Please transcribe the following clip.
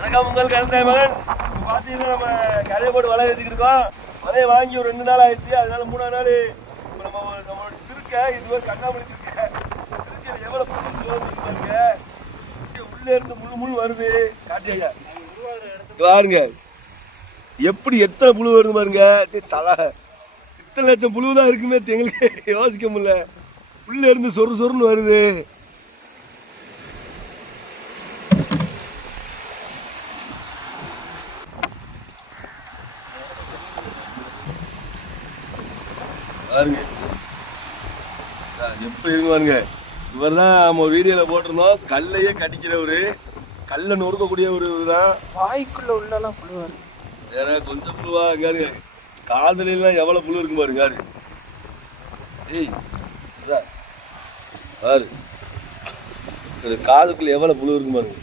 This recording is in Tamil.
வணக்கம் உங்கள் கலந்தாய் மகன். இப்போ பார்த்தீங்கன்னா நம்ம கரையை போட்டு வலையை வச்சுக்கிட்டு இருக்கோம். வலையை வாங்கி ஒரு 2 நாள் ஆயிடுச்சு. அதனால 3ஆவது நாள் நம்மளோட திருக்கை இது ஒரு கண்ணாமணி திருக்கை. திருக்கையில் எவ்வளோ புழு சோர்ந்து பாருங்க. உள்ளே இருந்து முழு வருது. காட்டியா பாருங்க எப்படி எத்தனை புழு வருது பாருங்க. இத்தனை லட்சம் புழு தான் இருக்குமே எங்களுக்கு யோசிக்க முடியல. உள்ளே இருந்து சொருன்னு வருது. பாருங்க எப்படி இருக்கு பாருங்க. இவர் தான் நம்ம வீடியோல போட்டிருந்தோம். கல்லையே கடிக்கிறவரு, கல்லை நொறுக்கக்கூடிய ஒரு இதுதான். வாய்க்குள்ள உள்ளலாம் புழுவா இருக்கு. வேற கொஞ்சம் புழுவா இருக்காரு. காதலாம் எவ்வளவு புழு இருக்கு பாருங்க. ஏய் பாரு காதுக்குள்ள எவ்வளவு புழு இருக்கு பாருங்க.